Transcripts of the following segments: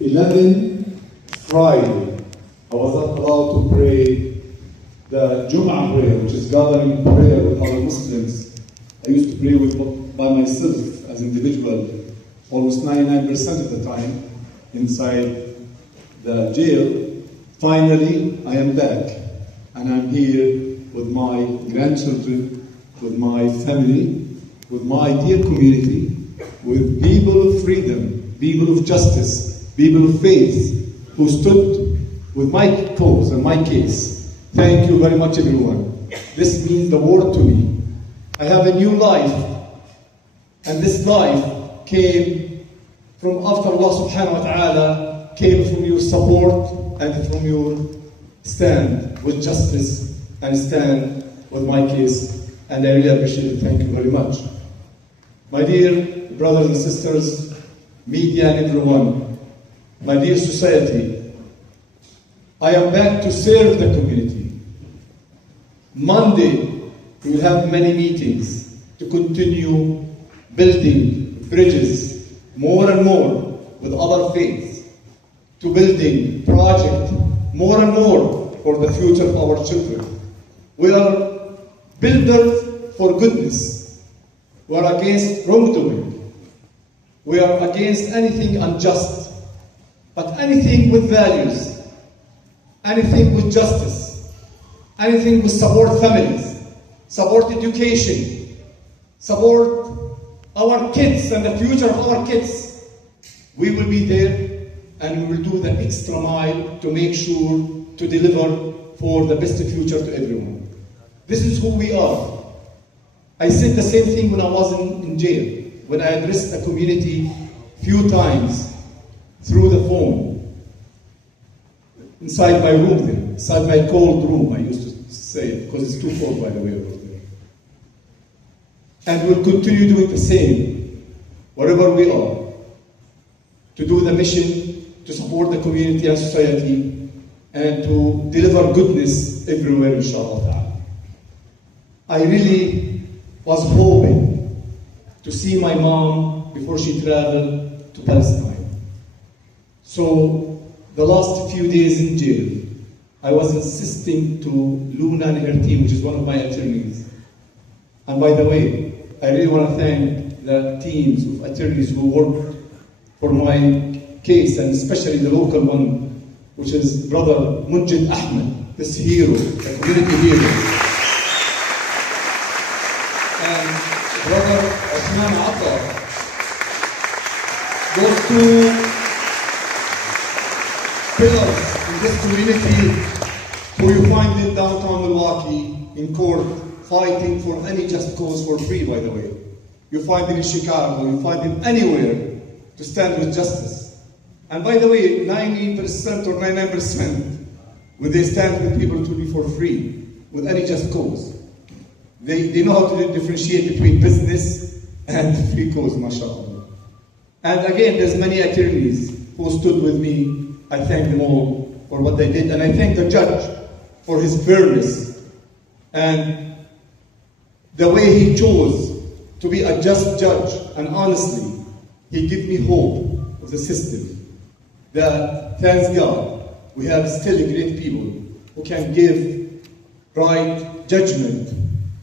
11 Friday, I was not allowed to pray the Jum'ah prayer, which is gathering prayer with other Muslims. I used to pray by myself as individual, almost 99% of the time, inside the jail. Finally, I am back, and I'm here with my grandchildren, with my family, with my dear community, with people of freedom, people of justice, people of faith, who stood with my cause and my case. Thank you very much, everyone. This means the world to me. I have a new life, and this life came from after Allah subhanahu wa ta'ala, came from your support and from your stand with justice and stand with my case, and I really appreciate it. Thank you very much. My dear brothers and sisters, media and everyone, my dear society, I am back to serve the community. Monday, we will have many meetings to continue building bridges more and more with other faiths, to building projects more and more for the future of our children. We are builders for goodness. We are against wrongdoing. We are against anything unjust, but anything with values, anything with justice, anything with support families, support education, support our kids and the future of our kids. We will be there, and we will do the extra mile to make sure to deliver for the best future to everyone. This is who we are. I said the same thing when I was in jail, when I addressed the community few times through the phone, inside my room there, inside my cold room, I used to say it, because it's too cold, by the way, over there. And we'll continue doing the same, wherever we are, to do the mission, to support the community and society, and to deliver goodness everywhere, inshallah. I really was hoping to see my mom before she traveled to Palestine. So the last few days in jail, I was insisting to Luna and her team, which is one of my attorneys. And by the way, I really want to thank the teams of attorneys who worked for my case, and especially the local one, which is Brother Munjid Ahmed, this hero, the community hero. And Brother Osman Atta. Those two pillars in this community, who you find in downtown Milwaukee in court fighting for any just cause for free, by the way. You find them in Chicago, you find them anywhere to stand with justice. And by the way, 90% or 99%, when they stand with people, it will be for free, with any just cause. They know how to differentiate between business and free cause, mashallah. And again, there's many attorneys who stood with me. I thank them all for what they did, and I thank the judge for his fairness and the way he chose to be a just judge. And honestly, he gave me hope of the system. That, thanks God, we have still great people who can give right judgment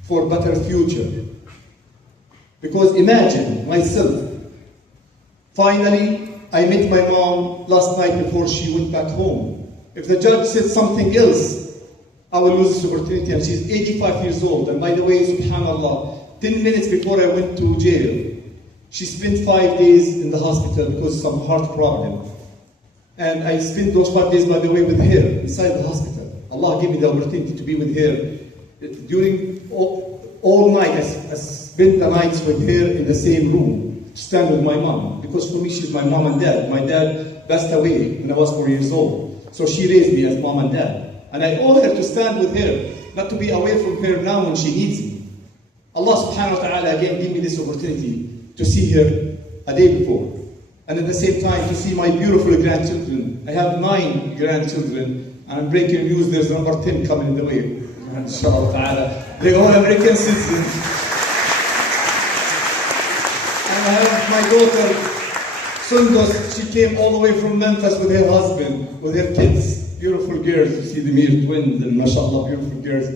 for a better future. Because imagine myself, finally, I met my mom last night before she went back home. If the judge said something else, I will lose this opportunity. And she's 85 years old. And by the way, subhanAllah, 10 minutes before I went to jail, she spent 5 days in the hospital because of some heart problem. And I spent those 5 days, by the way, with her inside the hospital. Allah gave me the opportunity to be with her. During all night, I spent the nights with her in the same room, to stand with my mom. Because for me, she's my mom and dad. My dad passed away when I was 4 years old. So she raised me as mom and dad. And I owe her to stand with her, not to be away from her now when she needs me. Allah subhanahu wa ta'ala again gave me this opportunity to see her a day before. And at the same time to see my beautiful grandchildren. I have 9 grandchildren, and I'm breaking news, there's number 10 coming in the way. Inshallah ta'ala. They're all American citizens. And I have my daughter Sundus, she came all the way from Memphis with her husband, with her kids, beautiful girls. You see them here, twins, and mashallah, beautiful girls,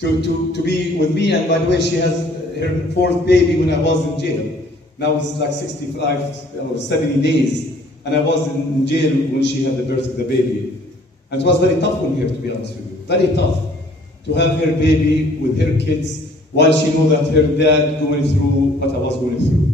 to be with me. And by the way, she has her fourth baby when I was in jail. Now it's like 65 or 70 days. And I was in jail when she had the birth of the baby. And it was very tough on her, to be honest with you. Very tough to have her baby with her kids while she knew that her dad going through what I was going through.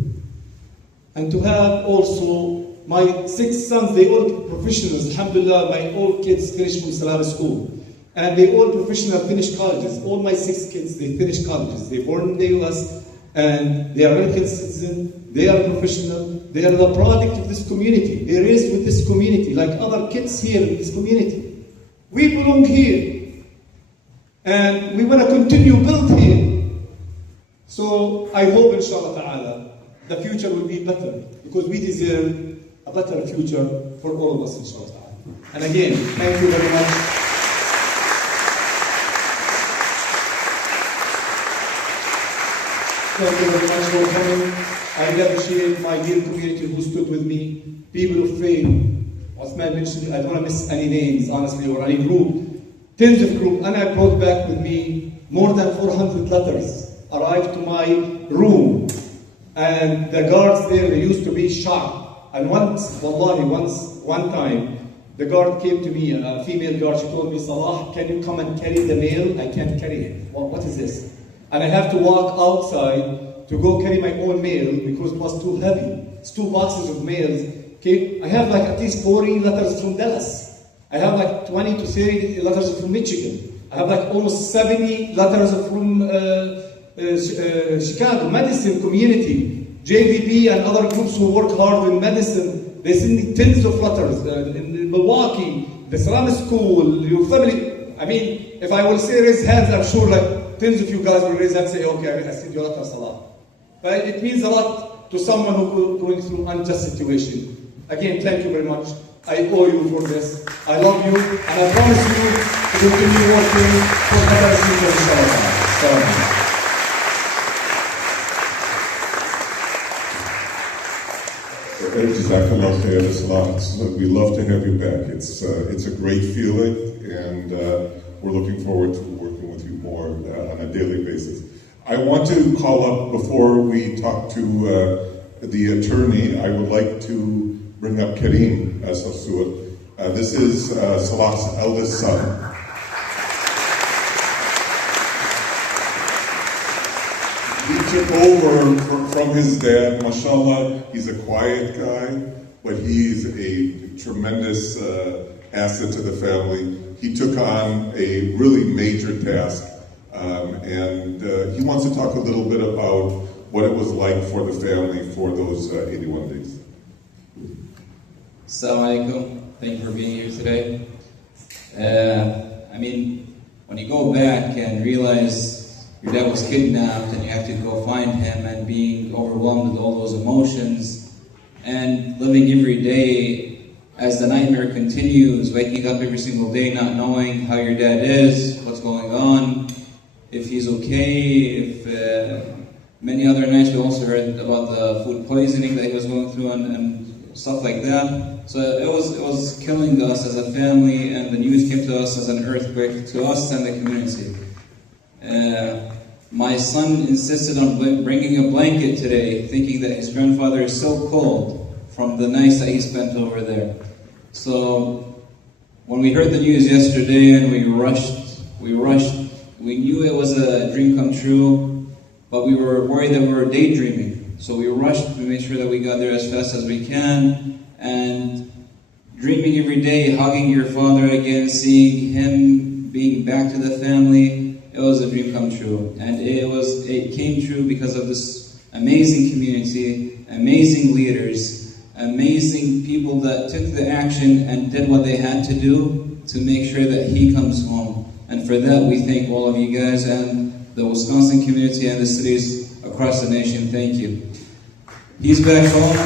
And to have also my 6 sons, they all professionals, alhamdulillah, my all kids finished from Salah school. And they all professional, finished colleges. All my 6 kids, they finished colleges. They born in the US, and they are American citizens, they are professional, they are the product of this community. They raised with this community, like other kids here in this community. We belong here. And we want to continue build here. So I hope, inshallah ta'ala, the future will be better, because we deserve a better future for all of us, inshallah. And again, thank you very much. Thank you very much for coming. I appreciate my dear community who stood with me, people of faith. Osman mentioned, I don't want to miss any names, honestly, or any group. Tens of groups, and I brought back with me more than 400 letters arrived to my room. And the guards there, they used to be shocked. And once, wallahi, one time, the guard came to me, a female guard, she told me, Salah, can you come and carry the mail? I can't carry it. What is this? And I have to walk outside to go carry my own mail because it was too heavy. It's 2 boxes of mails. Okay? I have like at least 40 letters from Dallas. I have like 20 to 30 letters from Michigan. I have like almost 70 letters from Chicago, medicine community, JVP and other groups who work hard in medicine. They send me tens of letters. In Milwaukee, the Salam School, your family. I mean, if I will say raise hands, I'm sure like tens of you guys will raise hands and say, okay, I send you a letter, Salah. But it means a lot to someone who's going through an unjust situation. Again, thank you very much. I owe you for this. I love you, and I promise you to continue working for better future, inshallah. Jazakallah khair. We love to have you back. It's a great feeling, and we're looking forward to working with you more on a daily basis. I want to call up, before we talk to the attorney, I would like to bring up Kareem Sarsour. This is Salah's eldest son. He took over from his dad. Mashallah, he's a quiet guy, but he's a tremendous asset to the family. He took on a really major task, and he wants to talk a little bit about what it was like for the family for those 81 days. Assalamu alaikum. Thank you for being here today. I mean, when you go back and realize your dad was kidnapped and you have to go find him, and being overwhelmed with all those emotions and living every day as the nightmare continues, waking up every single day not knowing how your dad is, what's going on, if he's okay, if many other nights we also heard about the food poisoning that he was going through and stuff like that. So it was killing us as a family, and the news came to us as an earthquake to us and the community. My son insisted on bringing a blanket today, thinking that his grandfather is so cold from the nights that he spent over there. So when we heard the news yesterday and we rushed, we knew it was a dream come true, but we were worried that we were daydreaming. So we rushed, we made sure that we got there as fast as we can, and dreaming every day, hugging your father again, seeing him being back to the family, it was a dream come true. And it came true because of this amazing community, amazing leaders, amazing people that took the action and did what they had to do to make sure that he comes home. And for that, we thank all of you guys and the Wisconsin community and the cities across the nation. Thank you. He's back home.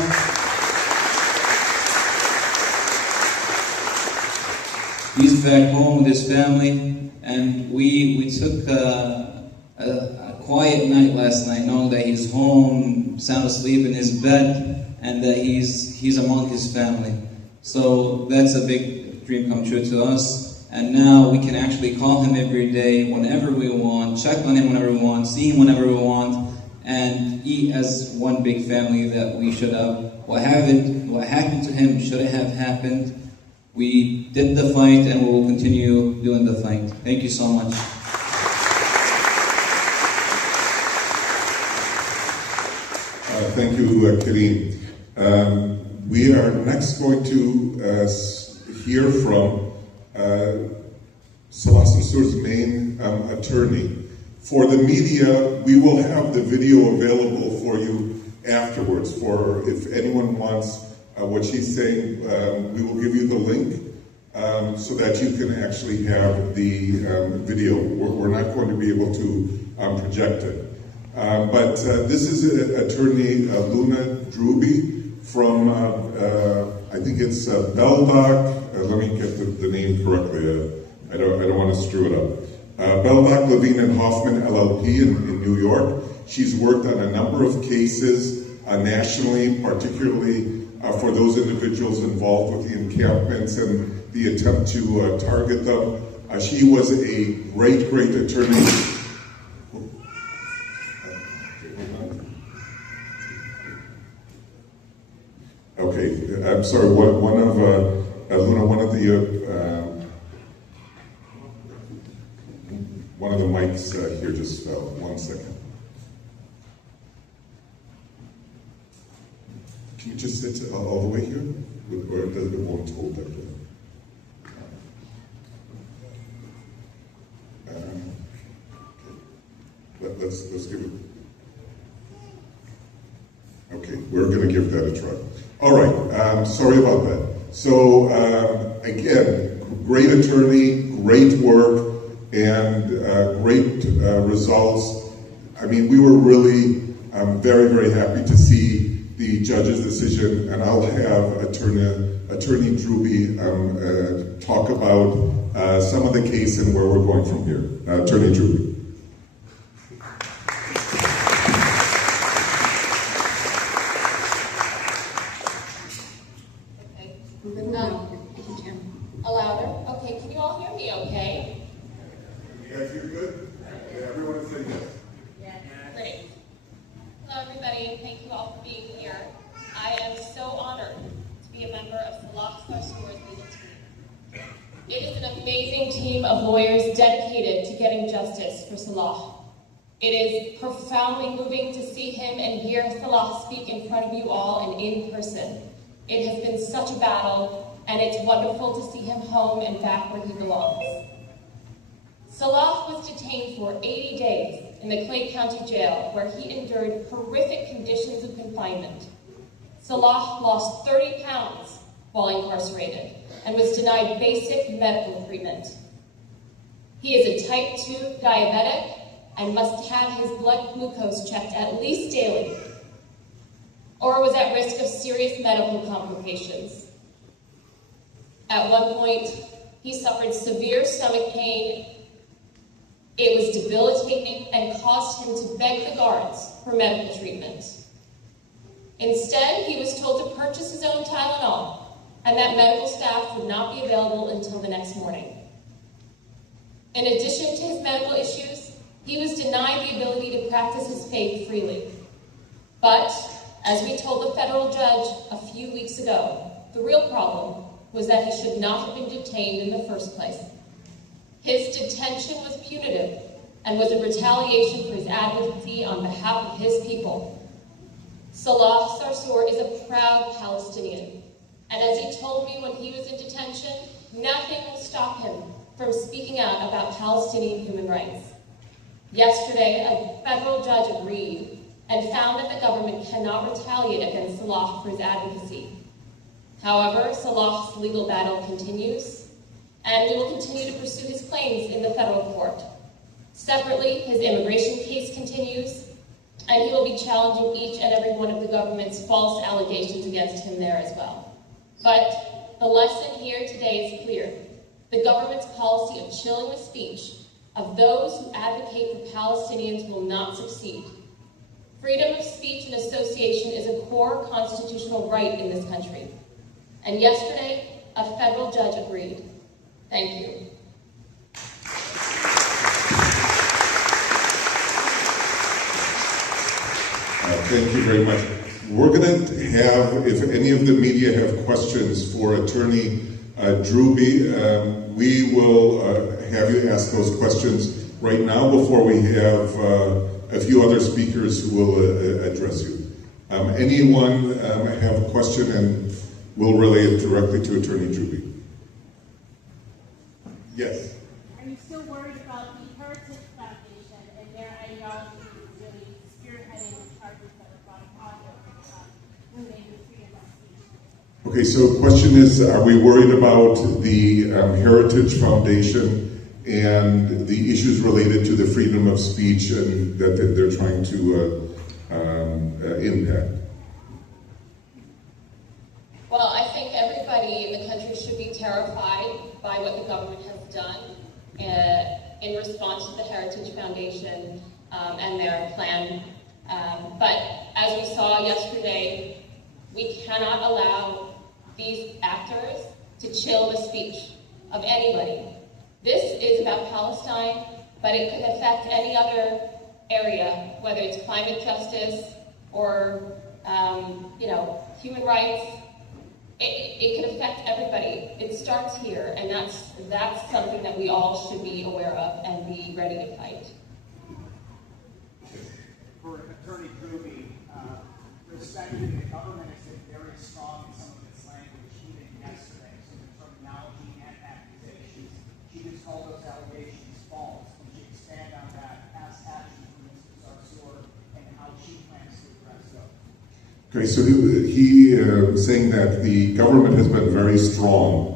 He's back home with his family, and we took a quiet night last night, knowing that he's home, sound asleep in his bed, and that he's among his family. So that's a big dream come true to us. And now we can actually call him every day, whenever we want, check on him whenever we want, see him whenever we want, and eat as one big family that we should have. What happened to him shouldn't have happened. We did the fight, and we will continue doing the fight. Thank you so much. Thank you, Kareem. We are next going to hear from Salah Sarsour's main attorney. For the media, we will have the video available for you afterwards. For if anyone wants what she's saying, we will give you the link so that you can actually have the video. We're not going to be able to project it. But this is attorney Luna Druby from, I think it's Beldock. Let me get the name correctly. I don't want to screw it up. Beldock, Levine, and Hoffman LLP in New York. She's worked on a number of cases nationally, particularly for those individuals involved with the encampments and the attempt to target them. She was a great attorney. Okay, I'm sorry. One of the mics here just fell. 1 second. Can you just sit all the way here, or does it won't hold that good? Let's give it. Okay, we're going to give that a try. All right, sorry about that. So, again, great attorney, great work, and great results. I mean, we were really very happy to see the judge's decision, and I'll have Attorney Druby talk about some of the case and where we're going from here. Attorney Druby. Louder? Okay, can you all hear me okay? You guys hear good? Yeah, everyone is saying yes. Yes. Great. Hello everybody, and thank you all for being here. I am so honored to be a member of Salah Sarsour's legal team. It is an amazing team of lawyers dedicated to getting justice for Salah. It is profoundly moving to see him and hear Salah speak in front of you all and in person. It has been such a battle, and it's wonderful to see him home and back where he belongs. Salah was detained for 80 days in the Clay County Jail, where he endured horrific conditions of confinement. Salah lost 30 pounds while incarcerated and was denied basic medical treatment. He is a type 2 diabetic and must have his blood glucose checked at least daily, or was at risk of serious medical complications. At one point, he suffered severe stomach pain. It was debilitating and caused him to beg the guards for medical treatment. Instead, he was told to purchase his own Tylenol, and that medical staff would not be available until the next morning. In addition to his medical issues, he was denied the ability to practice his faith freely. But, as we told the federal judge a few weeks ago, the real problem was that he should not have been detained in the first place. His detention was punitive and was a retaliation for his advocacy on behalf of his people. Salah Sarsour is a proud Palestinian, and as he told me when he was in detention, nothing will stop him from speaking out about Palestinian human rights. Yesterday, a federal judge agreed and found that the government cannot retaliate against Salah for his advocacy. However, Salah's legal battle continues, and we will continue to pursue his claims in the federal court. Separately, his immigration case continues, and he will be challenging each and every one of the government's false allegations against him there as well. But the lesson here today is clear. The government's policy of chilling the speech of those who advocate for Palestinians will not succeed. Freedom of speech and association is a core constitutional right in this country. And yesterday, a federal judge agreed. Thank you. Thank you very much. We're going to have, if any of the media have questions for Attorney Drewby, we will have you ask those questions right now before we have a few other speakers who will address you. Anyone have a question, and we'll relay it directly to Attorney Drewby. Yes. Are you still worried about the Heritage Foundation and their ideology really spearheading the charges that are brought upon them limiting the freedom of speech? Okay, so the question is, are we worried about the Heritage Foundation and the issues related to the freedom of speech and that they're trying to impact? Well, I think everybody in the country should be terrified by what the government has done in response to the Heritage Foundation and their plan. But as we saw yesterday, we cannot allow these actors to chill the speech of anybody. This is about Palestine, but it could affect any other area, whether it's climate justice or human rights. It can affect everybody. It starts here, and that's something that we all should be aware of and be ready to fight. For Attorney Drewby, respecting the government has been very strong in some of its language, even yesterday. So the terminology and accusations, she just called those allegations false. Can she expand on that past action from Mr. Sarsour and how she plans to address those? Okay, so he saying that the government has been very strong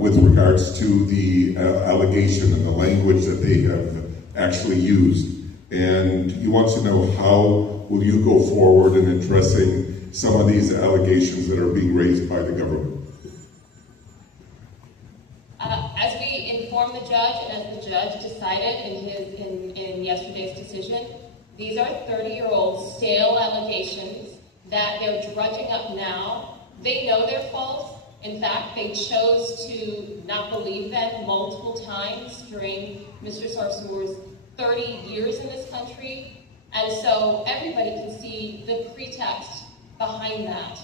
with regards to the allegation and the language that they have actually used. And he wants to know how will you go forward in addressing some of these allegations that are being raised by the government? As we informed the judge and as the judge decided in yesterday's decision, these are 30-year-old stale allegations that they're drudging up now. They know they're false. In fact, they chose to not believe them multiple times during Mr. Sarsour's 30 years in this country. And so everybody can see the pretext behind that.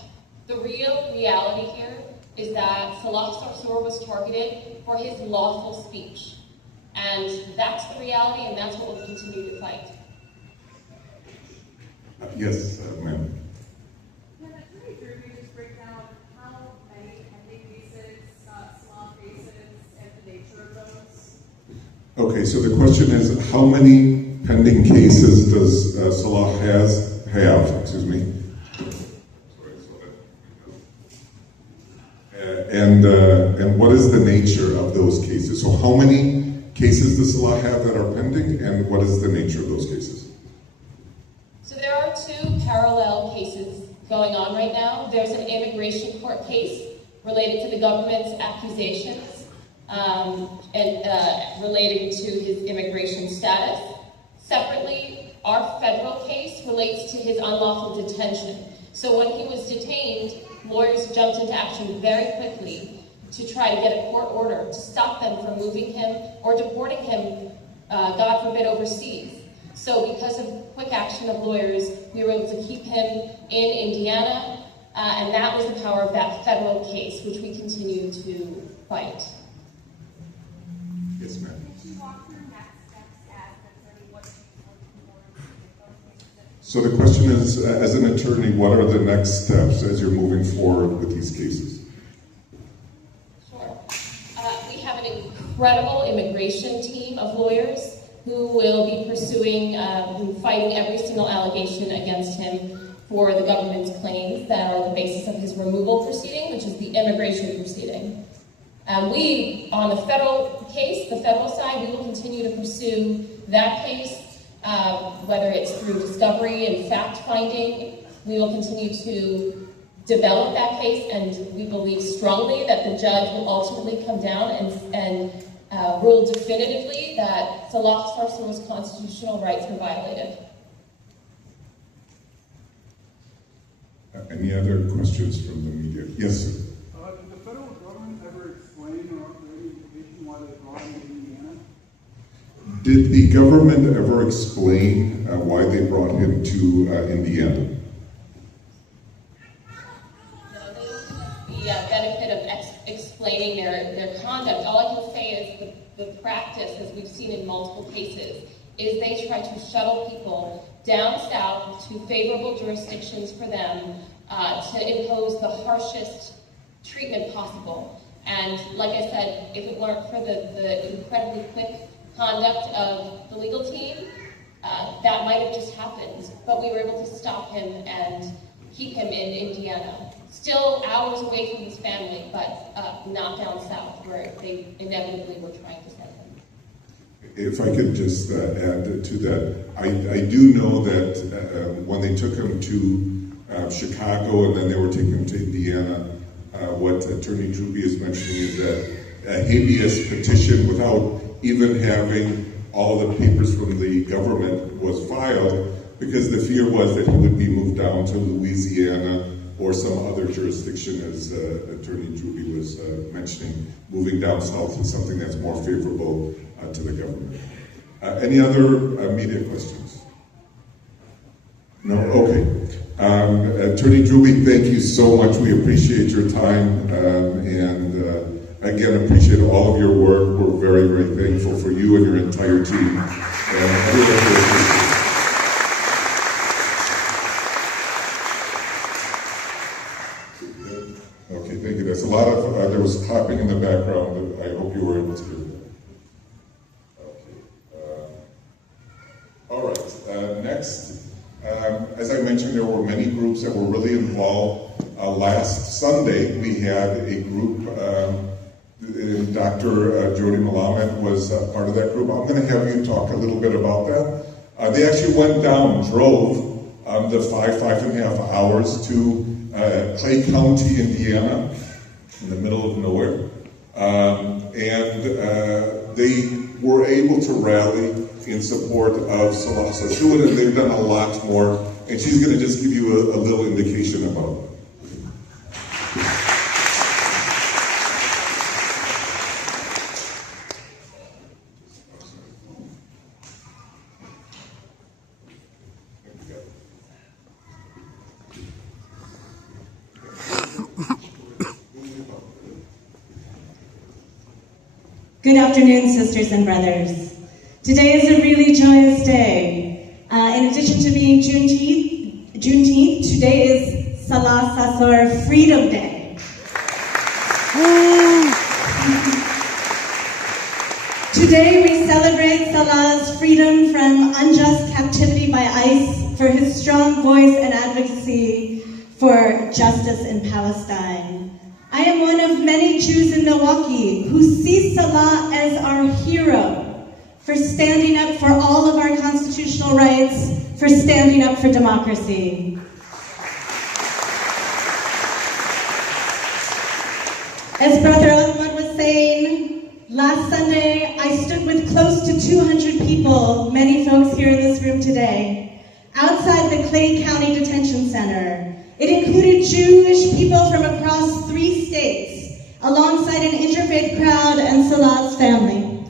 The real reality here is that Salah Sarsour was targeted for his lawful speech. And that's the reality, and that's what we'll continue to fight. Yes, ma'am. Can Attorney Drewby just break down how many pending cases Salah faces and the nature of those? Okay, so the question is, how many pending cases does Salah have? Excuse me. And what is the nature of those cases? So how many cases does Salah have that are pending, and what is the nature of those cases? So there are two parallel cases going on right now. There's an immigration court case related to the government's accusations and relating to his immigration status. Separately, our federal case relates to his unlawful detention. So when he was detained, lawyers jumped into action very quickly to try to get a court order to stop them from moving him or deporting him, God forbid, overseas. So because of quick action of lawyers, we were able to keep him in Indiana, and that was the power of that federal case, which we continue to fight. Yes, ma'am. Can you walk through next steps as an attorney? What she's looking for to get those cases? So the question is, as an attorney, what are the next steps as you're moving forward with these cases? Sure. We have an incredible immigration team of lawyers who will be pursuing, fighting every single allegation against him for the government's claims that are the basis of his removal proceeding, which is the immigration proceeding. We, on the federal case, the federal side, we will continue to pursue that case, whether it's through discovery and fact-finding. We will continue to develop that case, and we believe strongly that the judge will ultimately come down and ruled definitively that Salah Sarsour's constitutional rights were violated. Any other questions from the media? Yes, sir. Did the federal government ever explain or offer any indication why they brought him to Indiana? Did the government ever explain why they brought him to Indiana? No, they don't have the benefit of explaining their conduct. All I can say is the practice, as we've seen in multiple cases, is they try to shuttle people down south to favorable jurisdictions for them to impose the harshest treatment possible. And like I said, if it weren't for the incredibly quick conduct of the legal team, that might have just happened. But we were able to stop him and keep him in Indiana. Still hours away from his family, but not down south where they inevitably were trying to send him. If I could just add to that, I do know that when they took him to Chicago and then they were taking him to Indiana, what Attorney Druby is mentioning is that a habeas petition without even having all of the papers from the government was filed because the fear was that he would be moved down to Louisiana or some other jurisdiction, as Attorney Druby was mentioning, moving down south to something that's more favorable to the government. Any other media questions? No? Okay. Attorney Druby, thank you so much. We appreciate your time and again, appreciate all of your work. We're very, very thankful for you and your entire team. Okay, thank you. There's a lot of, there was clapping in the background. I hope you were able to hear that. Okay. All right, next. As I mentioned, there were many groups that were really involved. Last Sunday, we had a group, Dr. Jody Malamed was part of that group. I'm going to have you talk a little bit about that. They actually went down, drove the 5.5 hours to Clay County, Indiana, in the middle of nowhere. And they were able to rally in support of Salah Sarsour, and they've done a lot more. And she's going to just give you a little indication about it. Good afternoon, sisters and brothers. Today is a really joyous day. In addition to being Juneteenth, today is Salah Sarsour Freedom Day. Today we celebrate Salah's freedom from unjust captivity by ICE for his strong voice and advocacy for justice in Palestine. I am one of many Jews in Milwaukee who see Salah as our hero for standing up for all of our constitutional rights, for standing up for democracy. As Brother Ahmad was saying, last Sunday I stood with close to 200 people, many folks here in this room today, outside the Clay County Detention Center. It included Jewish people from across 3 states, alongside an interfaith crowd and Salah's family,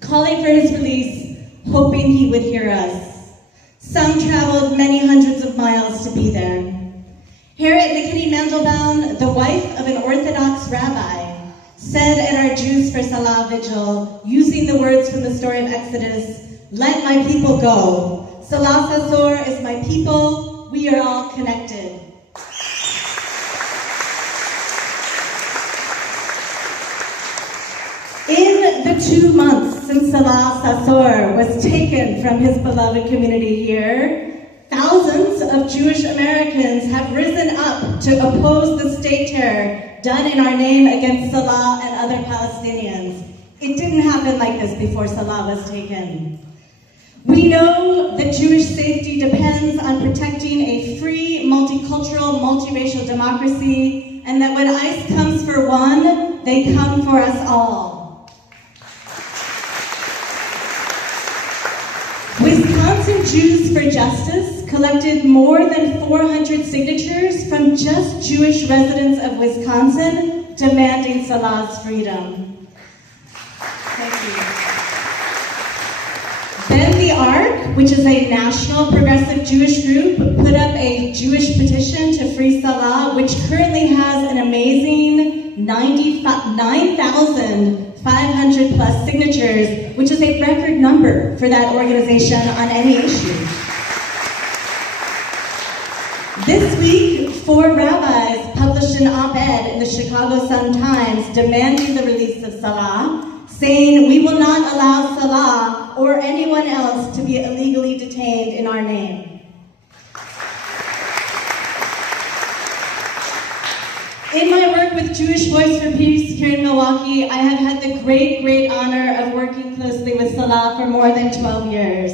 calling for his release, hoping he would hear us. Some traveled many hundreds of miles to be there. Harriet Nickety Mandelbaum, the wife of an Orthodox rabbi, said at our Jews for Salah vigil, using the words from the story of Exodus, "Let my people go. Salah Sarsour is my people. We are all connected." In the 2 months since Salah Sarsour was taken from his beloved community here, thousands of Jewish Americans have risen up to oppose the state terror done in our name against Salah and other Palestinians. It didn't happen like this before Salah was taken. We know that Jewish safety depends on protecting a free, multicultural, multiracial democracy, and that when ICE comes for one, they come for us all. Jews for Justice collected more than 400 signatures from just Jewish residents of Wisconsin demanding Salah's freedom. Thank you. Then the ARC, which is a national progressive Jewish group, put up a Jewish petition to free Salah, which currently has an amazing 9,500 plus signatures, which is a record number for that organization on any issue. This week, 4 rabbis published an op-ed in the Chicago Sun-Times demanding the release of Salah, saying, "We will not allow Salah or anyone else to be illegally detained in our name." In my work with Jewish Voice for Peace here in Milwaukee, I have had the great honor of working closely with Salah for more than 12 years.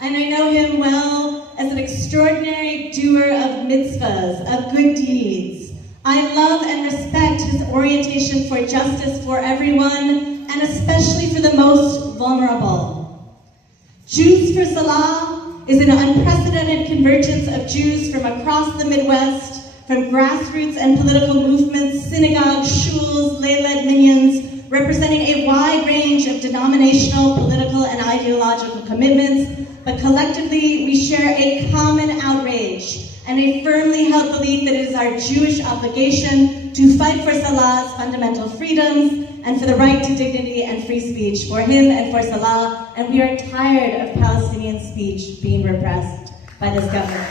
And I know him well as an extraordinary doer of mitzvahs, of good deeds. I love and respect his orientation for justice for everyone, and especially for the most vulnerable. Jews for Salah is an unprecedented convergence of Jews from across the Midwest, from grassroots and political movements, synagogues, shuls, lay-led minions, representing a wide range of denominational, political, and ideological commitments, but collectively we share a common outrage and a firmly held belief that it is our Jewish obligation to fight for Salah's fundamental freedoms and for the right to dignity and free speech for him and for Salah, and we are tired of Palestinian speech being repressed by this government.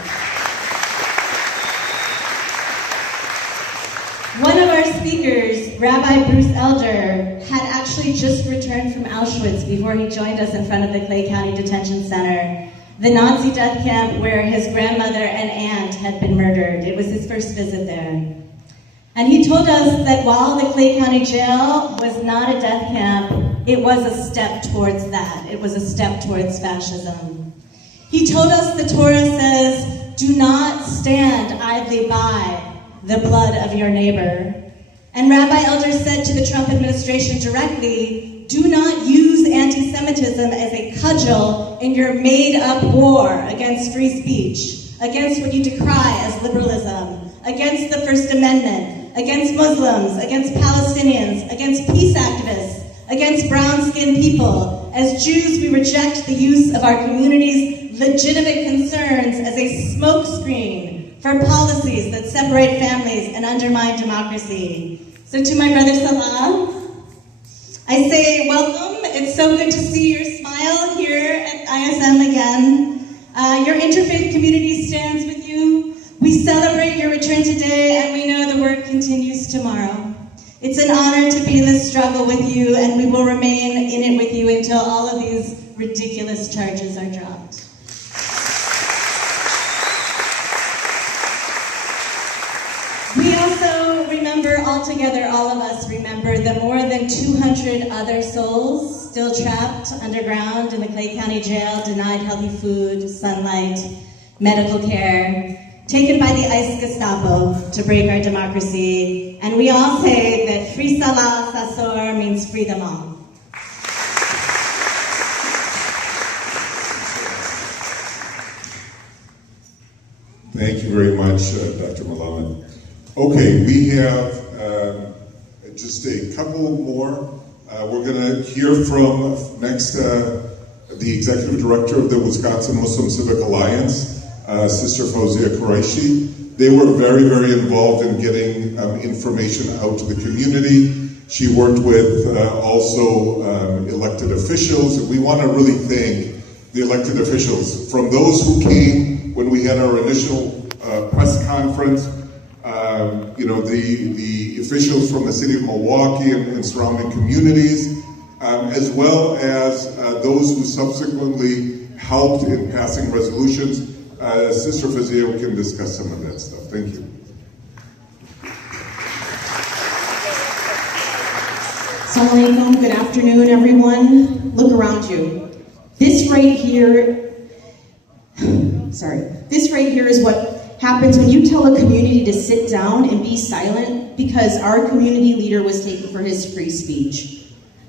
One of our speakers, Rabbi Bruce Elder, had actually just returned from Auschwitz before he joined us in front of the Clay County Detention Center, the Nazi death camp where his grandmother and aunt had been murdered. It was his first visit there. And he told us that while the Clay County Jail was not a death camp, it was a step towards that. It was a step towards fascism. He told us the Torah says, "Do not stand idly by the blood of your neighbor." And Rabbi Elder said to the Trump administration directly, "Do not use anti-Semitism as a cudgel in your made-up war against free speech, against what you decry as liberalism, against the First Amendment, against Muslims, against Palestinians, against peace activists, against brown-skinned people. As Jews, we reject the use of our community's legitimate concerns as a smokescreen for policies that separate families and undermine democracy." So to my brother Salah, I say welcome. It's so good to see your smile here at ISM again. Your interfaith community stands with you. We celebrate your return today, and we know the work continues tomorrow. It's an honor to be in this struggle with you, and we will remain in it with you until all of these ridiculous charges are dropped. We also remember, all together, all of us remember the more than 200 other souls still trapped underground in the Clay County Jail, denied healthy food, sunlight, medical care, taken by the ICE Gestapo to break our democracy. And we all say that free Salah Sarsour means free them all. Thank you very much, Dr. Malamed. Okay, we have just a couple more. We're going to hear from next the Executive Director of the Wisconsin Muslim Civic Alliance, Sister Fawzia Qureshi. They were very involved in getting information out to the community. She worked with also elected officials, and we want to really thank the elected officials. From those who came when we had our initial press conference, the officials from the city of Milwaukee and surrounding communities, as well as those who subsequently helped in passing resolutions. Sister Fawzia can discuss some of that stuff. Thank you. Assalamu alaikum. Good afternoon, everyone. Look around you. This right here is what happens when you tell a community to sit down and be silent because our community leader was taken for his free speech.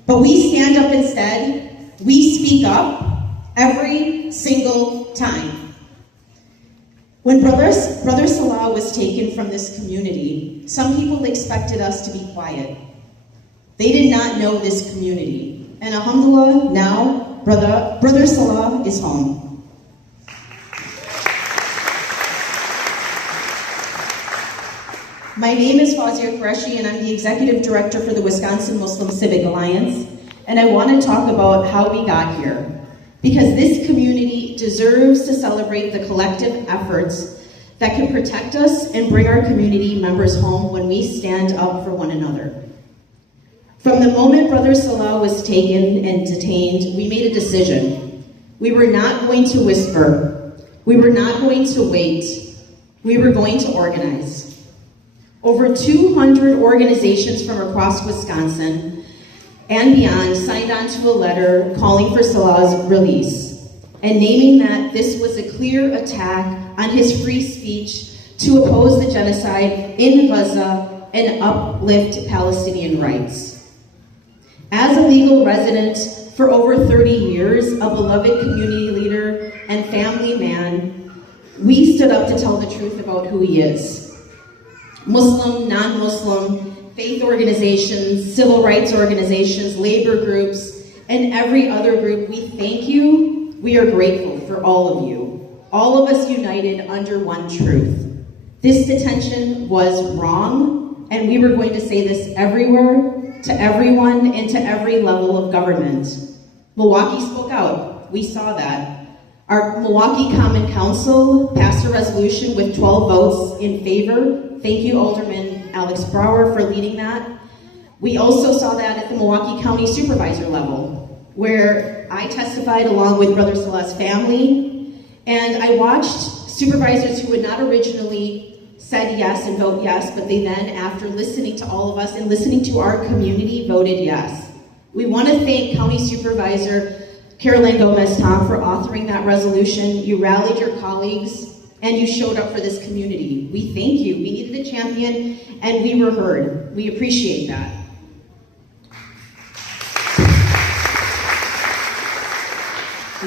But we stand up instead. We speak up every single time. When Brother Salah was taken from this community, some people expected us to be quiet. They did not know this community. And alhamdulillah, now Brother Salah is home. My name is Fawzia Qureshi, and I'm the Executive Director for the Wisconsin Muslim Civic Alliance, and I want to talk about how we got here, because this community deserves to celebrate the collective efforts that can protect us and bring our community members home when we stand up for one another. From the moment Brother Salah was taken and detained, we made a decision. We were not going to whisper. We were not going to wait. We were going to organize. Over 200 organizations from across Wisconsin and beyond signed on to a letter calling for Salah's release and naming that this was a clear attack on his free speech to oppose the genocide in Gaza and uplift Palestinian rights. As a legal resident for over 30 years, a beloved community leader and family man, we stood up to tell the truth about who he is. Muslim, non-Muslim, faith organizations, civil rights organizations, labor groups, and every other group, we thank you. We are grateful for all of you. All of us united under one truth. This detention was wrong, and we were going to say this everywhere, to everyone, and to every level of government. Milwaukee spoke out. We saw that. Our Milwaukee Common Council passed a resolution with 12 votes in favor. Thank you, Alderman Alex Brower, for leading that. We also saw that at the Milwaukee County Supervisor level, where I testified along with Brother Salah's family, and I watched supervisors who had not originally said yes and vote yes, but they then, after listening to all of us and listening to our community, voted yes. We want to thank County Supervisor Caroline Gomez-Tom for authoring that resolution. You rallied your colleagues, and you showed up for this community. We thank you. We needed a champion, and we were heard. We appreciate that.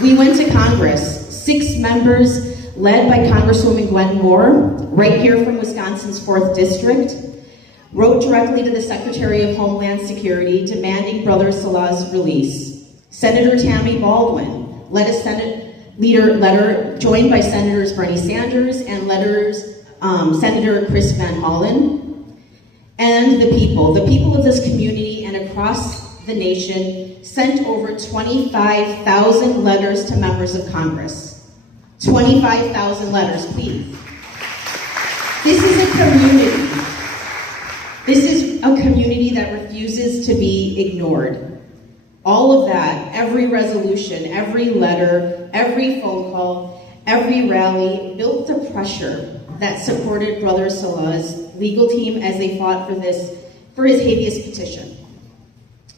We went to Congress, 6 members led by Congresswoman Gwen Moore, right here from Wisconsin's 4th District, wrote directly to the Secretary of Homeland Security demanding Brother Salah's release. Senator Tammy Baldwin led a Senate letter joined by Senators Bernie Sanders and Senator Chris Van Hollen, and the people of this community and across the nation sent over 25,000 letters to members of Congress. 25,000 letters, please. This is a community. This is a community that refuses to be ignored. All of that, every resolution, every letter, every phone call, every rally built the pressure that supported Brother Salah's legal team as they fought for his habeas petition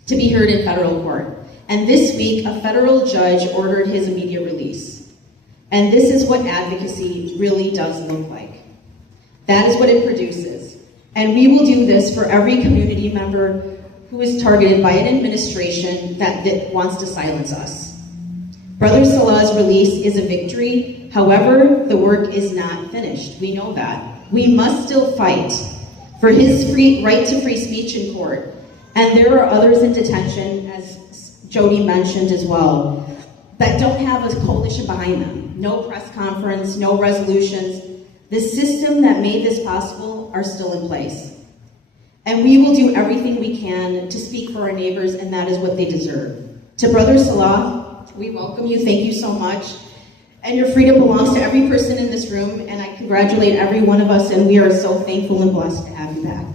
to be heard in federal court. And this week, a federal judge ordered his immediate release. And this is what advocacy really does look like. That is what it produces. And we will do this for every community member who is targeted by an administration that wants to silence us. Brother Salah's release is a victory. However, the work is not finished. We know that. We must still fight for his right to free speech in court. And there are others in detention, as Jody mentioned as well, that don't have a coalition behind them. No press conference, no resolutions. The system that made this possible are still in place. And we will do everything we can to speak for our neighbors, and that is what they deserve. To Brother Salah, we welcome you. Thank you so much. And your freedom belongs to every person in this room, and I congratulate every one of us, and we are so thankful and blessed to have you back.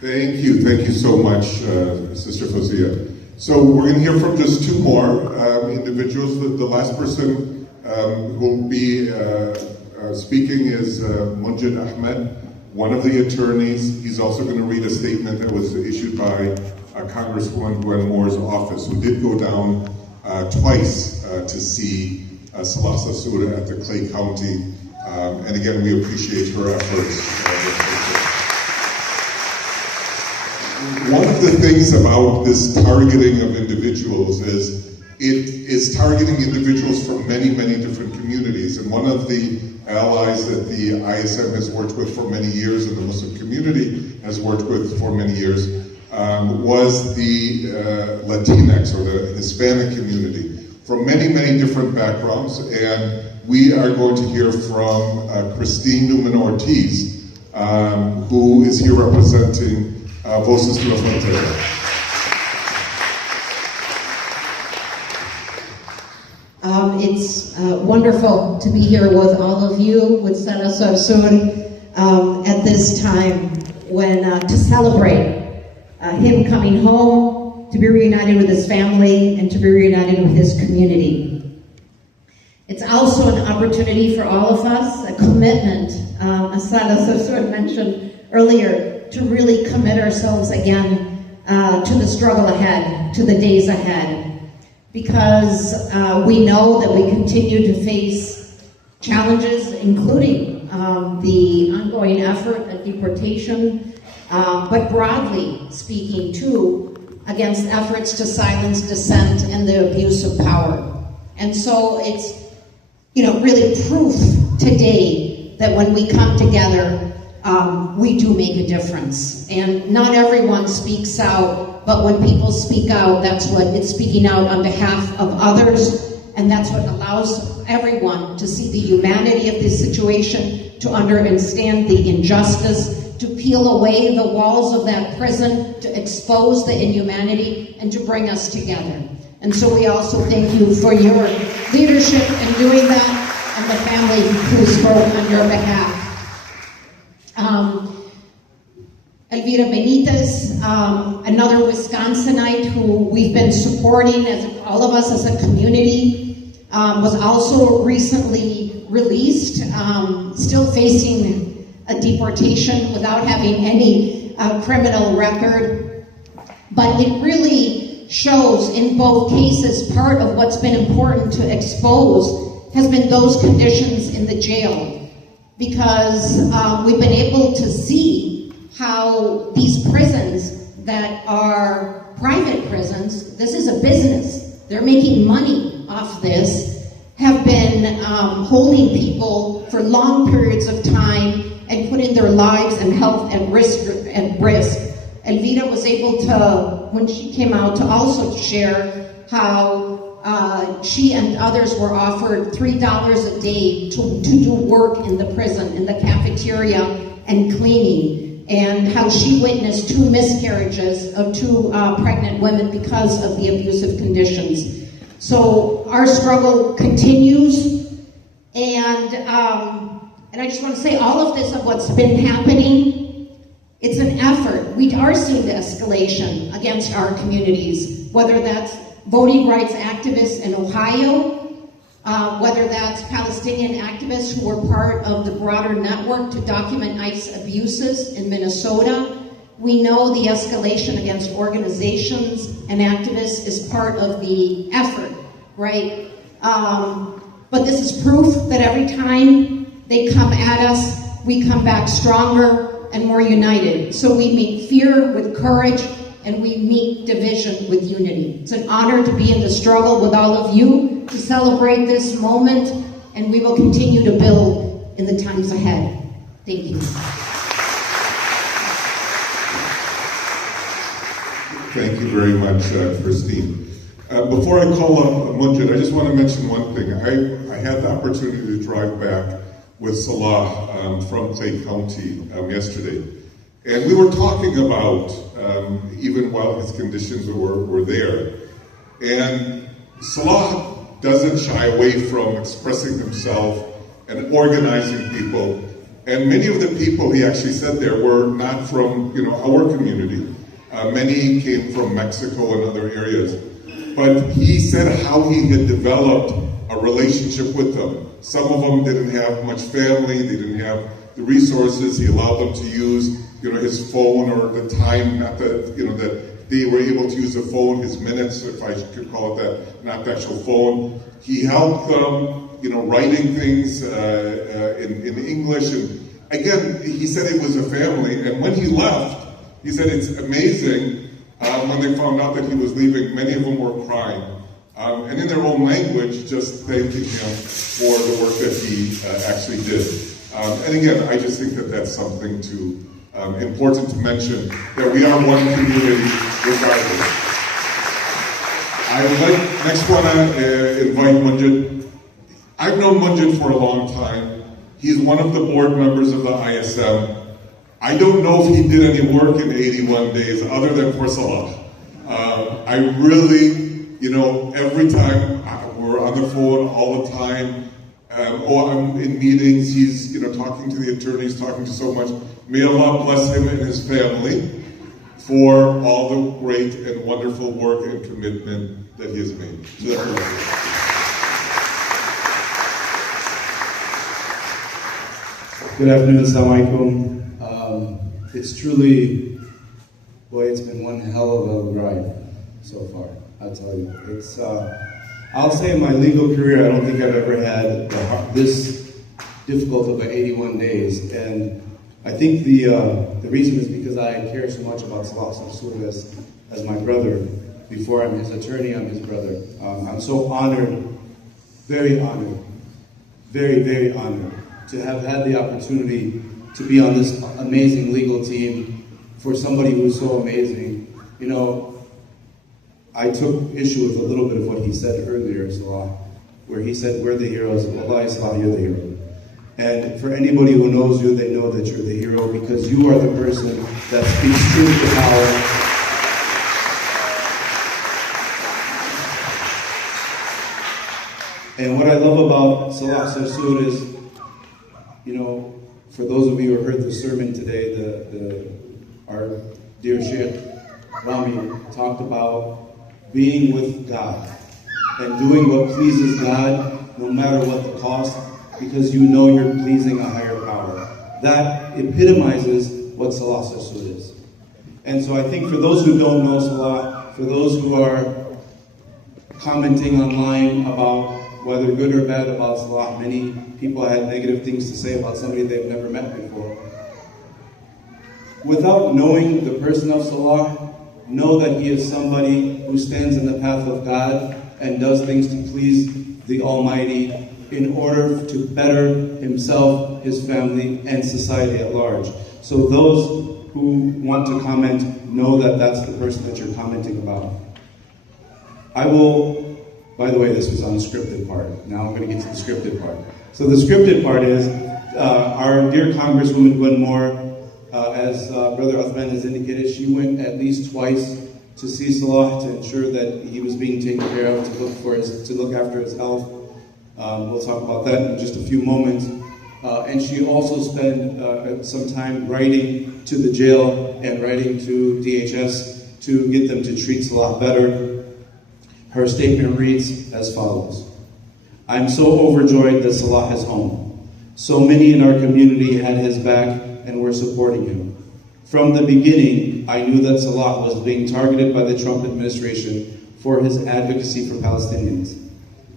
Thank you so much, Sister Fawzia. So we're going to hear from just 2 more individuals. The last person who will be speaking is Munjid Ahmed, one of the attorneys. He's also going to read a statement that was issued by Congresswoman Gwen Moore's office, who did go down twice to see Salah Sarsour at the Clay County. And again, we appreciate her efforts. one of the things about this targeting of individuals is it is targeting individuals from many, many different communities. And one of the allies that the ISM has worked with for many years and the Muslim community has worked with for many years was the Latinx or the Hispanic community from many, many different backgrounds. And we are going to hear from Christine Newman-Ortiz, who is here representing Voces de la Frontera. It's wonderful to be here with all of you, with Salah Sarsour, at this time when to celebrate him coming home, to be reunited with his family, and to be reunited with his community. It's also an opportunity for all of us, a commitment, as Salah Sarsour mentioned earlier, to really commit ourselves again to the struggle ahead, to the days ahead. Because we know that we continue to face challenges, including the ongoing effort at deportation, but broadly speaking too, against efforts to silence dissent and the abuse of power. And so it's, really proof today that when we come together, we do make a difference. And not everyone speaks out, but when people speak out, that's what it's speaking out on behalf of others, and that's what allows everyone to see the humanity of this situation, to understand the injustice, to peel away the walls of that prison, to expose the inhumanity, and to bring us together. And so we also thank you for your leadership in doing that, and the family who spoke on your behalf. Elvira Benitez, another Wisconsinite who we've been supporting, as all of us as a community, was also recently released, still facing a deportation without having any criminal record. But it really shows in both cases part of what's been important to expose has been those conditions in the jail. Because we've been able to see how these prisons that are private prisons, this is a business, they're making money off this, have been holding people for long periods of time and putting their lives and health at risk. Elvira was able to, when she came out, to also share how she and others were offered $3 a day to do work in the prison, in the cafeteria and cleaning, and how she witnessed 2 miscarriages of 2 pregnant women because of the abusive conditions. So our struggle continues, and I just want to say all of this of what's been happening, it's an effort. We are seeing the escalation against our communities, whether that's voting rights activists in Ohio, whether that's Palestinian activists who were part of the broader network to document ICE abuses in Minnesota. We know the escalation against organizations and activists is part of the effort, right? But this is proof that every time they come at us, we come back stronger and more united. So we meet fear with courage, and we meet division with unity. It's an honor to be in the struggle with all of you, to celebrate this moment, and we will continue to build in the times ahead. Thank you. Thank you very much, Christine. Before I call up Munjid, I just want to mention one thing. I had the opportunity to drive back with Salah from Clay County yesterday. And we were talking about, even while his conditions were there, and Salah doesn't shy away from expressing himself and organizing people. And many of the people he actually said there were not from our community. Many came from Mexico and other areas. But he said how he had developed a relationship with them. Some of them didn't have much family, they didn't have the resources. He allowed them to use his phone, or the time, not that, that they were able to use the phone, his minutes, if I could call it that, not the actual phone. He helped them, writing things in English. And again, he said it was a family. And when he left, He said it's amazing when they found out that he was leaving, many of them were crying. And in their own language, just thanking him for the work that he actually did. And again, I just think that that's something important to mention, that we are one community regardless. I would like, next one, invite Munjid. I've known Munjid for a long time. He's one of the board members of the ISM. I don't know if he did any work in 81 days other than for Salah. I really, every time we're on the phone all the time, I'm in meetings, he's talking to the attorneys, talking to so much. May Allah bless him and his family for all the great and wonderful work and commitment that he has made. Good afternoon, Assalamu alaikum. It's truly, it's been one hell of a ride so far, I'll tell you. I'll say in my legal career, I don't think I've ever had this difficult of 81 days. And I think the reason is because I care so much about Salah Sarsour as my brother. Before I'm his attorney, I'm his brother. I'm so honored, very honored, very, very honored to have had the opportunity to be on this amazing legal team for somebody who's so amazing. I took issue with a little bit of what he said earlier, Salah, where he said, we're the heroes. Wallahi, Salah, you're the hero. And for anybody who knows you, they know that you're the hero because you are the person that speaks truth to power. And what I love about Salah Sarsour is, for those of you who heard the sermon today, our dear Sheikh Rami talked about being with God and doing what pleases God, no matter what the cost, because you know you're pleasing a higher power. That epitomizes what Salah Sarsour is. And so I think for those who don't know Salah, for those who are commenting online about whether good or bad about Salah, many people had negative things to say about somebody they've never met before. Without knowing the person of Salah, know that he is somebody who stands in the path of God and does things to please the Almighty in order to better himself, his family, and society at large. So those who want to comment know that that's the person that you're commenting about. I will, by the way, this was on the scripted part. Now I'm going to get to the scripted part. So the scripted part is our dear Congresswoman Gwen Moore, as Brother Uthman has indicated, she went at least twice to see Salah to ensure that he was being taken care of, to look after his health. We'll talk about that in just a few moments. And she also spent some time writing to the jail and writing to DHS to get them to treat Salah better. Her statement reads as follows. I'm so overjoyed that Salah is home. So many in our community had his back and were supporting him. From the beginning, I knew that Salah was being targeted by the Trump administration for his advocacy for Palestinians.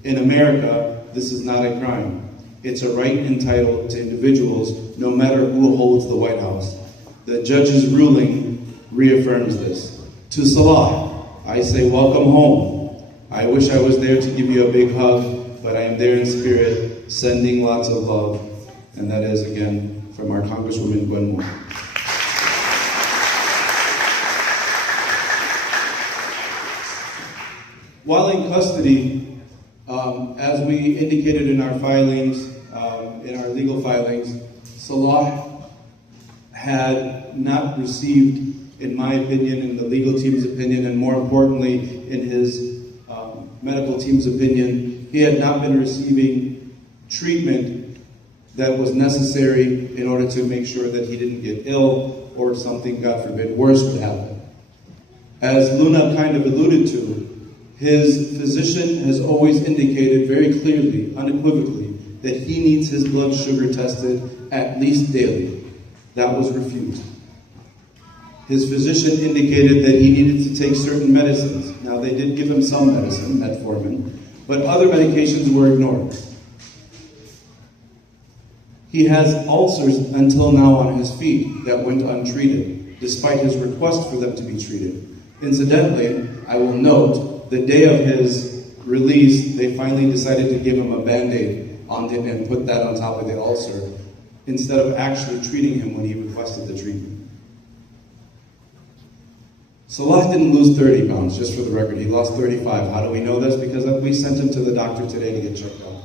In America, this is not a crime. It's a right entitled to individuals, no matter who holds the White House. The judge's ruling reaffirms this. To Salah, I say welcome home. I wish I was there to give you a big hug, but I am there in spirit, sending lots of love. And that is, again, from our Congresswoman Gwen Moore. While in custody, as we indicated in our filings, in our legal filings, Salah had not received, in my opinion, in the legal team's opinion, and more importantly, in his medical team's opinion, he had not been receiving treatment that was necessary in order to make sure that he didn't get ill or something, God forbid, worse would happen. As Luna kind of alluded to, his physician has always indicated very clearly, unequivocally, that he needs his blood sugar tested at least daily. That was refused. His physician indicated that he needed to take certain medicines. Now, they did give him some medicine, metformin, but other medications were ignored. He has ulcers until now on his feet that went untreated. despite his request for them to be treated. Incidentally, I will note, the day of his release, they finally decided to give him a Band-Aid on it and put that on top of the ulcer, instead of actually treating him when he requested the treatment. Salah didn't lose 30 pounds, just for the record. He lost 35. How do we know this? Because we sent him to the doctor today to get checked out.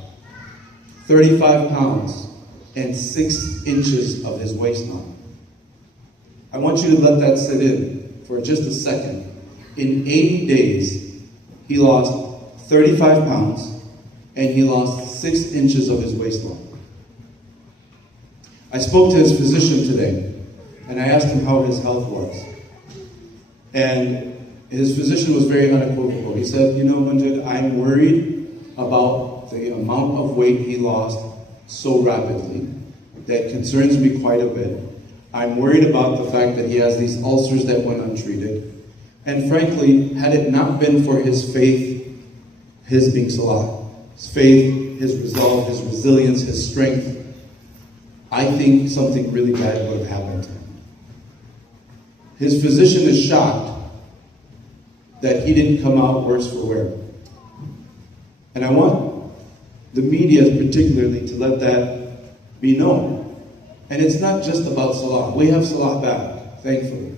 35 pounds and 6 inches of his waistline. I want you to let that sit in for just a second. In 80 days, he lost 35 pounds and he lost 6 inches of his waistline. I spoke to his physician today and I asked him how his health was. And his physician was very unequivocal. He said, you know, Manjid, I'm worried about the amount of weight he lost so rapidly. That concerns me quite a bit. I'm worried about the fact that he has these ulcers that went untreated. And frankly, had it not been for his faith, his being Salah, his faith, his resolve, his resilience, his strength, I think something really bad would have happened to him. His physician is shocked that he didn't come out worse for wear. And I want the media particularly to let that be known. And it's not just about Salah. We have Salah back, thankfully.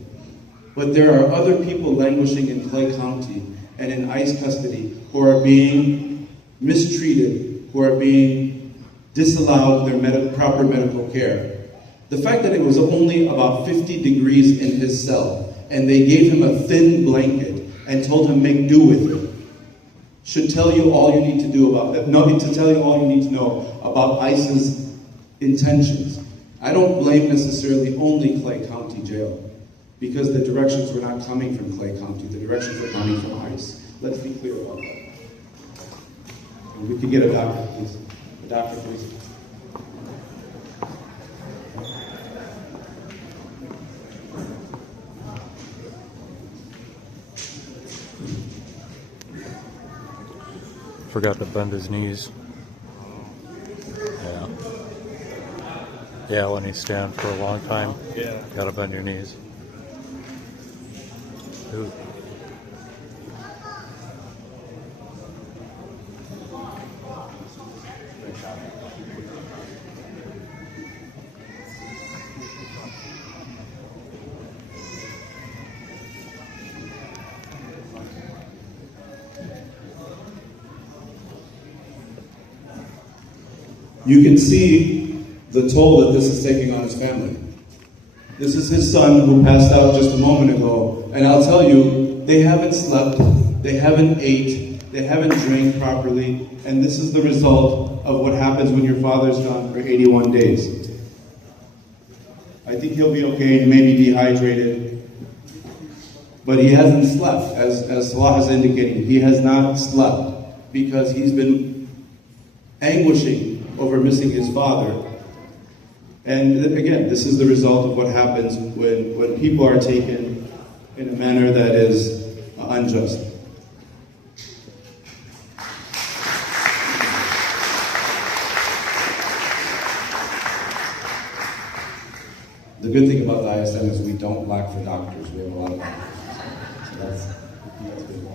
But there are other people languishing in Clay County and in ICE custody who are being mistreated, who are being disallowed their proper medical care. The fact that it was only about 50 degrees in his cell and they gave him a thin blanket and told him make do with it should tell you all you need to do about that. To tell you all you need to know about ICE's intentions. I don't blame necessarily only Clay County Jail because the directions were not coming from Clay County. The directions were coming from ICE. Let's be clear about that. And we could get a doctor, please. A doctor, please. Forgot to bend his knees. Yeah. Yeah, when you stand for a long time, yeah, gotta bend your knees. Ooh. You can see the toll that this is taking on his family. This is his son who passed out just a moment ago. And I'll tell you, they haven't slept, they haven't ate, they haven't drank properly. And this is the result of what happens when your father's gone for 81 days. I think he'll be okay, he may be dehydrated. But he hasn't slept, as Salah is indicating. He has not slept because he's been anguishing over missing his father. And again, this is the result of what happens when people are taken in a manner that is unjust. The good thing about the ISM is we don't lack for doctors. We have a lot of doctors. So that's good.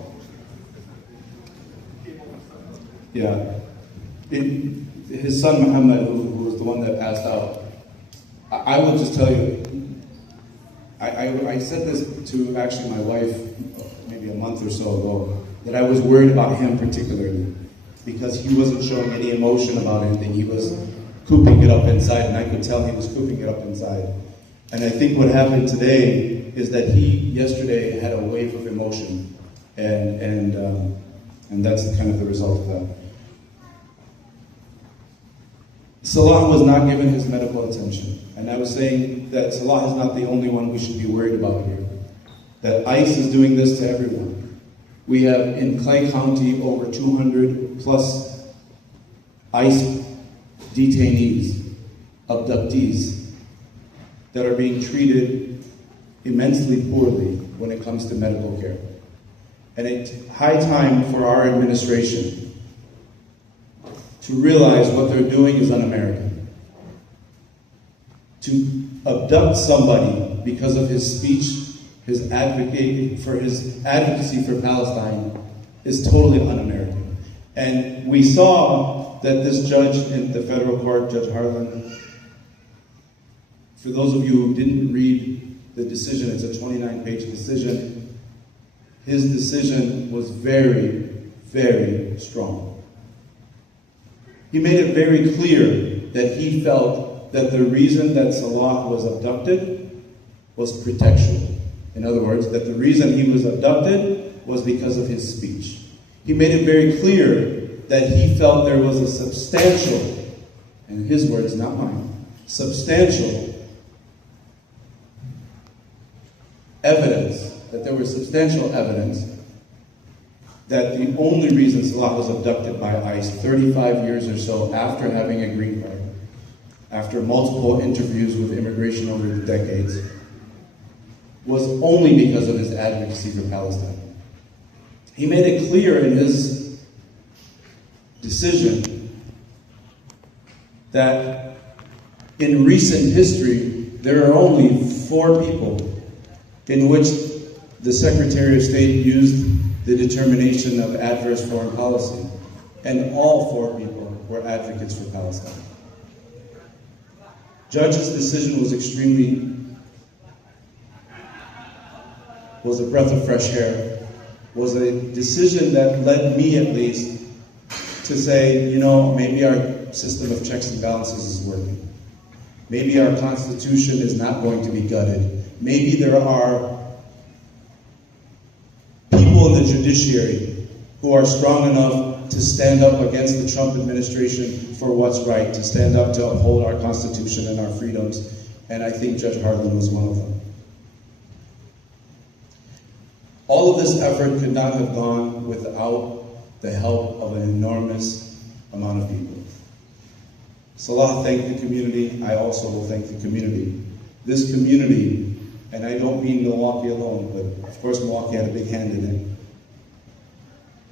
Yeah. His son Muhammad, who was the one that passed out, I will just tell you, I said this to actually my wife maybe a month or so ago, that I was worried about him particularly because he wasn't showing any emotion about anything. He was cooping it up inside, and I could tell he was cooping it up inside. And I think what happened today is that he yesterday had a wave of emotion, and that's kind of the result of that. Salah was not given his medical attention. And I was saying that Salah is not the only one we should be worried about here. That ICE is doing this to everyone. We have in Clay County over 200 plus ICE detainees, abductees, that are being treated immensely poorly when it comes to medical care. And it's high time for our administration to realize what they're doing is un-American. to abduct somebody because of his speech, his advocacy for Palestine, is totally un-American. And we saw that this judge in the federal court, Judge Harlan, for those of you who didn't read the decision, it's a 29-page decision, his decision was very, very strong. He made it very clear that he felt that the reason that Salah was abducted was pretextual. In other words, that the reason he was abducted was because of his speech. He made it very clear that he felt there was a substantial, and his words, not mine, substantial evidence, that there was substantial evidence that the only reason Salah was abducted by ICE 35 years or so after having a green card, after multiple interviews with immigration over the decades, was only because of his advocacy for Palestine. He made it clear in his decision that in recent history, there are only 4 people in which the Secretary of State used the determination of adverse foreign policy, and all 4 people were advocates for Palestine. Judge's decision was a breath of fresh air, was a decision that led me at least to say, you know, maybe our system of checks and balances is working. Maybe our Constitution is not going to be gutted. Maybe there are people in the judiciary who are strong enough to stand up against the Trump administration for what's right, to stand up to uphold our Constitution and our freedoms, and I think Judge Harlan was one of them. All of this effort could not have gone without the help of an enormous amount of people. Salah thanked the community. I also will thank the community. This community, and I don't mean Milwaukee alone, but of course Milwaukee had a big hand in it.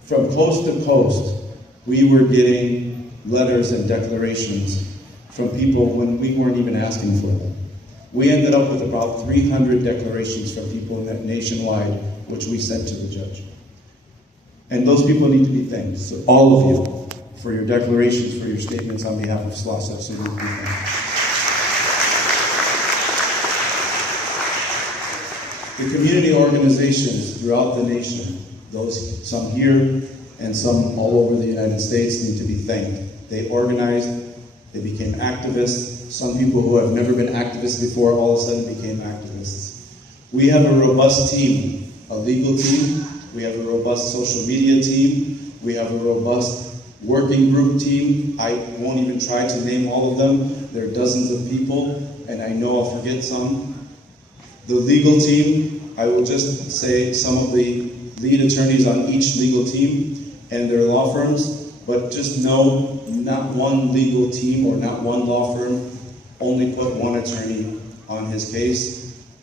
From coast to coast, we were getting letters and declarations from people when we weren't even asking for them. We ended up with about 300 declarations from people nationwide, which we sent to the judge. And those people need to be thanked. So all of you, for your declarations, for your statements on behalf of Salah Sarsour Freedom. The community organizations throughout the nation, some here and some all over the United States, need to be thanked. They organized, they became activists. Some people who have never been activists before all of a sudden became activists. We have a robust team, a legal team. We have a robust social media team. We have a robust working group team. I won't even try to name all of them. There are dozens of people, and I know I'll forget some. The legal team, I will just say some of the lead attorneys on each legal team and their law firms, but just know not one legal team or not one law firm only put one attorney on his case.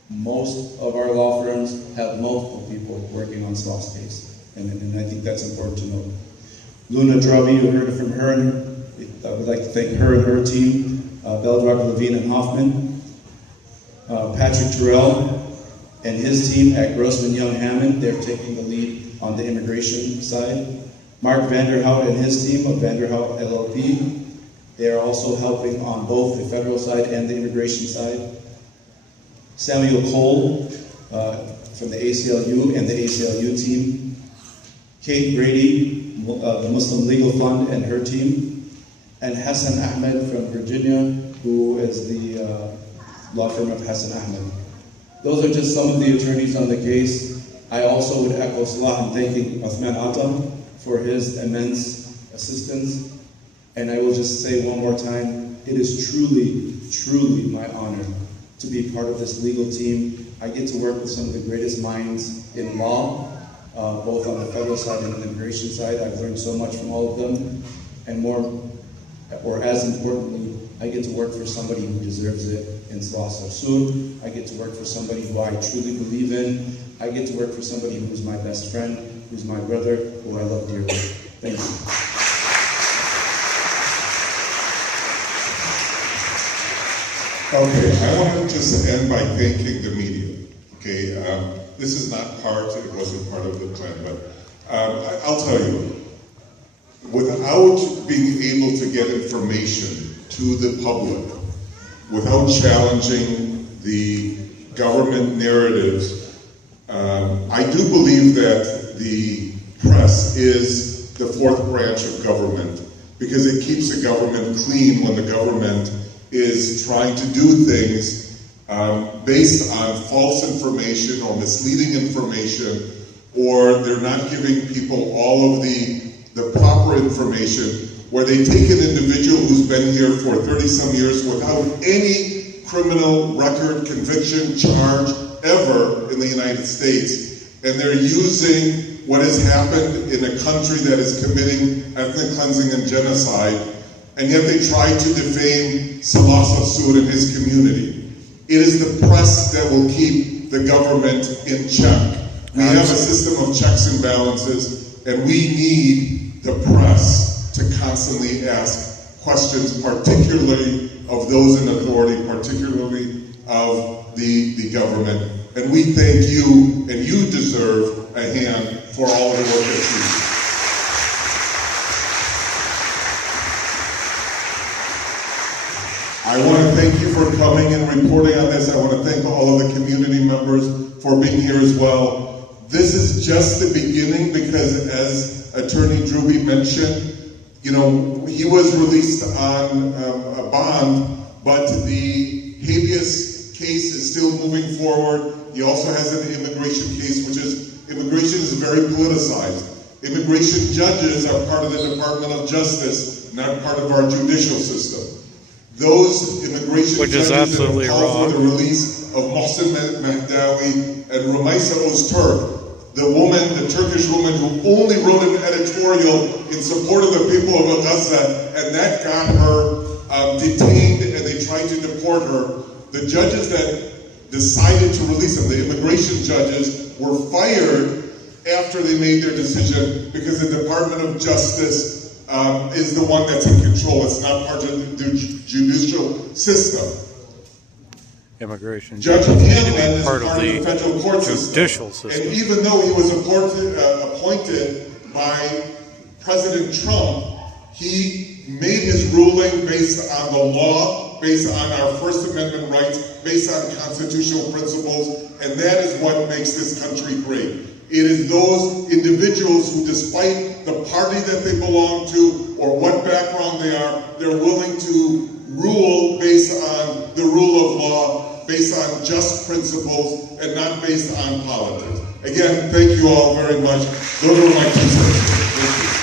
Most of our law firms have multiple people working on Salah's case, and I think that's important to know. Luna Drabi, you heard it from her, and I would like to thank her and her team, Beldrock, Levine, and Hoffman. Patrick Terrell and his team at Grossman Young Hammond, they're taking the lead on the immigration side. Mark Vanderhout and his team of Vanderhout LLP, they are also helping on both the federal side and the immigration side. Samuel Cole from the ACLU and the ACLU team. Kate Brady, the Muslim Legal Fund and her team. And Hassan Ahmed from Virginia, who is the law firm of Hassan Ahmed. Those are just some of the attorneys on the case. I also would echo Salah in thanking Uthman Atam for his immense assistance. And I will just say one more time, it is truly, truly my honor to be part of this legal team. I get to work with some of the greatest minds in law, both on the federal side and the immigration side. I've learned so much from all of them. And as importantly, I get to work for somebody who deserves it in Salah Sarsour. I get to work for somebody who I truly believe in. I get to work for somebody who's my best friend, who's my brother, who I love dearly. Thank you. Okay, I want to just end by thanking the media. Okay, this is not it wasn't part of the plan, but I'll tell you, without being able to get information to the public, without challenging the government narratives, I do believe that the press is the fourth branch of government because it keeps the government clean when the government is trying to do things based on false information or misleading information, or they're not giving people all of the proper information, where they take an individual who's been here for 30-some years without any criminal record, conviction, charge ever in the United States, and they're using what has happened in a country that is committing ethnic cleansing and genocide, and yet they try to defame Salah Sarsour and his community. It is the press that will keep the government in check. We have a system of checks and balances, and we need the press to constantly ask questions, particularly of those in authority, particularly of the government. And we thank you, and you deserve a hand for all of the work that you do. I want to thank you for coming and reporting on this. I want to thank all of the community members for being here as well. This is just the beginning because, as Attorney Druby mentioned, you know, he was released on a bond, but the habeas case is still moving forward. He also has an immigration case, immigration is very politicized. Immigration judges are part of the Department of Justice, not part of our judicial system. Those immigration judges that have called for the release of Mohsen Mahdawi and Rumaisa Öztürk, the Turkish woman who only wrote an editorial in support of the people of Gaza, and that got her detained and they tried to deport her. The judges that decided to release them, the immigration judges, were fired after they made their decision because the Department of Justice is the one that's in control. It's not part of the judicial system. Immigration Judge Hanlon is part of the federal court judicial system. And even though he was appointed by President Trump, he made his ruling based on the law, based on our First Amendment rights, based on constitutional principles, and that is what makes this country great. It is those individuals who, despite the party that they belong to or what background they are, they're willing to rule based on the rule of law, based on just principles, and not based on politics. Again, thank you all very much. Those are my 2 cents. Thank you.